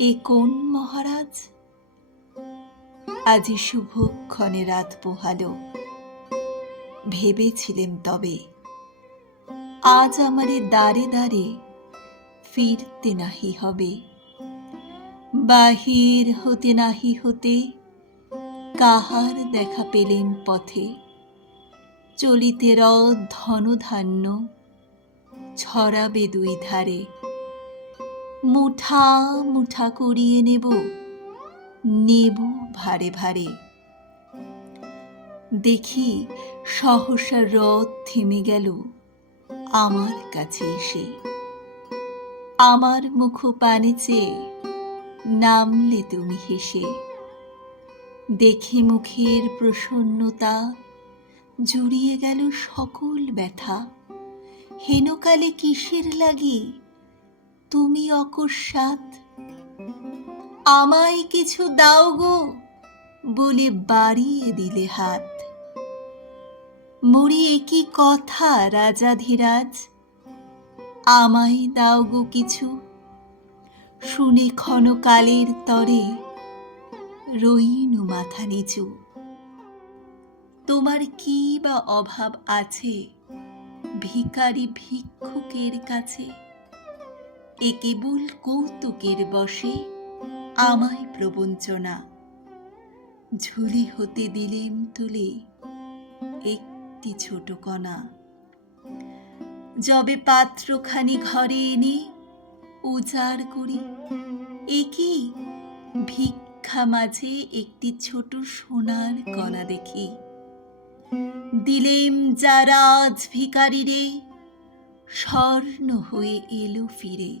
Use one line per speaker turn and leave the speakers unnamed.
এ কোন মহারাজ? আজি শুভক্ষণে রাত পোহালো। ভেবেছিলেন তবে, আজ আমারে দ্বারে দ্বারে ফিরতে নাহি হবে। বাহির হতে নাহি হতে কাহার দেখা পেলেন পথে? চলিতে রথ ধনধান্য ছড়াবে দুই ধারে। মুঠা মুঠা করিয়ে নেব। নেব ভারে ভারে। দেখি সহসা রথ থেমে গেল আমার কাছে এসে। আমার মুখ পানে চেয়ে নামলে তুমি হেসে। দেখে মুখের প্রসন্নতা জুড়িয়ে গেল সকল ব্যথা। হেনকালে কিসের লাগি তুমি অকস্মাৎ আমায় কিছু দাও গো বলে বাড়িয়ে দিলে হাত। মরি একই কথা রাজাধিরাজ আমায় দাও গো কিছু। শুনে ক্ষণকালের তরে রইনু মাথা নিচু। তোমার কি বা অভাব আছে ভিখারি ভিক্ষুকের কাছে? এ কেবল কৌতুকের বসে আমায় প্রবঞ্চনা। ঝুলি হতে দিলেম তুলে একটি ছোট কণা। যবে পাত্রখানি ঘরে এনে উজাড় করি এ কি ভিক্ষা মাঝে একটি ছোট সোনার কণা দেখি। দিলেম যারা আজ ভিকারিরে, স্বর্ণ হয়ে এলো ফিরে।